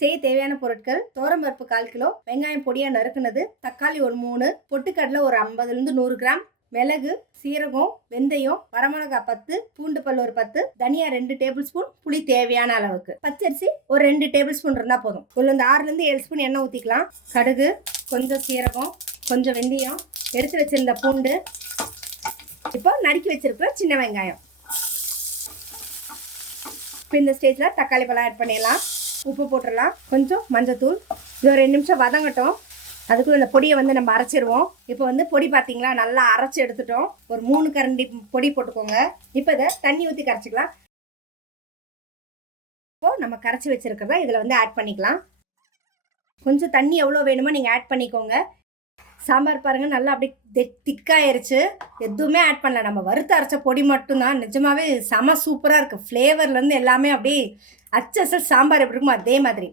செய்ய தேவையான பொருட்கள்: துவரம்பருப்பு 1/4 கிலோ, வெங்காயம் பொடியாக நறுக்குனது, தக்காளி ஒரு 3, பொட்டுக்கடலை ஒரு 50லேருந்து 100 கிராம், மிளகு, சீரகம், வெந்தயம், வரமிளகா 10, பூண்டு பல் ஒரு 10, தனியா 2 டேபிள் ஸ்பூன், புளி தேவையான அளவுக்கு, பச்சரிசி ஒரு 2 டேபிள் ஸ்பூன் இருந்தால் போதும். ஒரு 6லேருந்து 7 ஸ்பூன் எண்ணெய் ஊற்றிக்கலாம். கடுகு, கொஞ்சம் சீரகம், கொஞ்சம் வெந்தயம், எடுத்து வச்சிருந்த பூண்டு, இப்போ நறுக்கி வச்சிருக்கிற சின்ன வெங்காயம். இப்போ இந்த ஸ்டேஜில் தக்காளி பழம் ஆட் பண்ணிடலாம். உப்பு போட்டுடலாம். கொஞ்சம் மஞ்சத்தூள். இது ஒரு 2 நிமிஷம் வதங்கட்டும். அதுக்குள்ள இந்த பொடியை நம்ம அரைச்சிருவோம். இப்போ பொடி பார்த்தீங்களா, நல்லா அரைச்சி எடுத்துட்டோம். ஒரு 3 கரண்டி பொடி போட்டுக்கோங்க. இப்போ இதை தண்ணி ஊற்றி கரைச்சிக்கலாம். இப்போ நம்ம கரைச்சி வச்சிருக்கிறத இதில் ஆட் பண்ணிக்கலாம். கொஞ்சம் தண்ணி எவ்வளோ வேணுமோ நீங்கள் ஆட் பண்ணிக்கோங்க. சாம்பார் பாருங்கள், நல்லா அப்படியே திக்காயிருச்சு. எதுவுமே ஆட் பண்ணல, நம்ம வறுத்து அரைச்ச பொடி மட்டும்தான். நிஜமாவே செம சூப்பராக இருக்குது. ஃப்ளேவர்லேருந்து எல்லாமே அப்படியே அச்சசல் சாம்பார் எப்படி இருக்குமோ அதே மாதிரி.